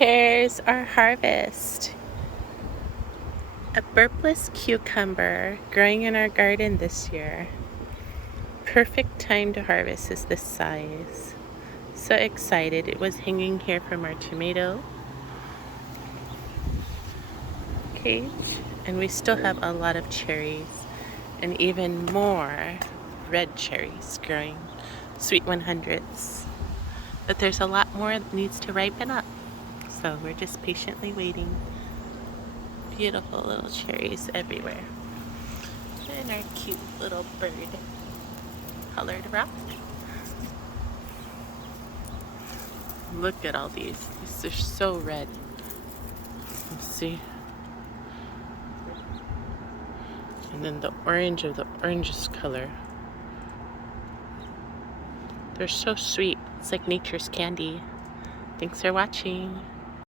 Here's our harvest. A burpless cucumber growing in our garden this year. Perfect time to harvest is this size. So excited. It was hanging here from our tomato cage, and we still have a lot of cherries and even more red cherries growing, sweet 100s. But there's a lot more that needs to ripen up, so we're just patiently waiting. Beautiful little cherries everywhere. And our cute little bird colored rock. Look at all these. These are so red. Let's see. And then the orange of the orangest color. They're so sweet. It's like nature's candy. Thanks for watching.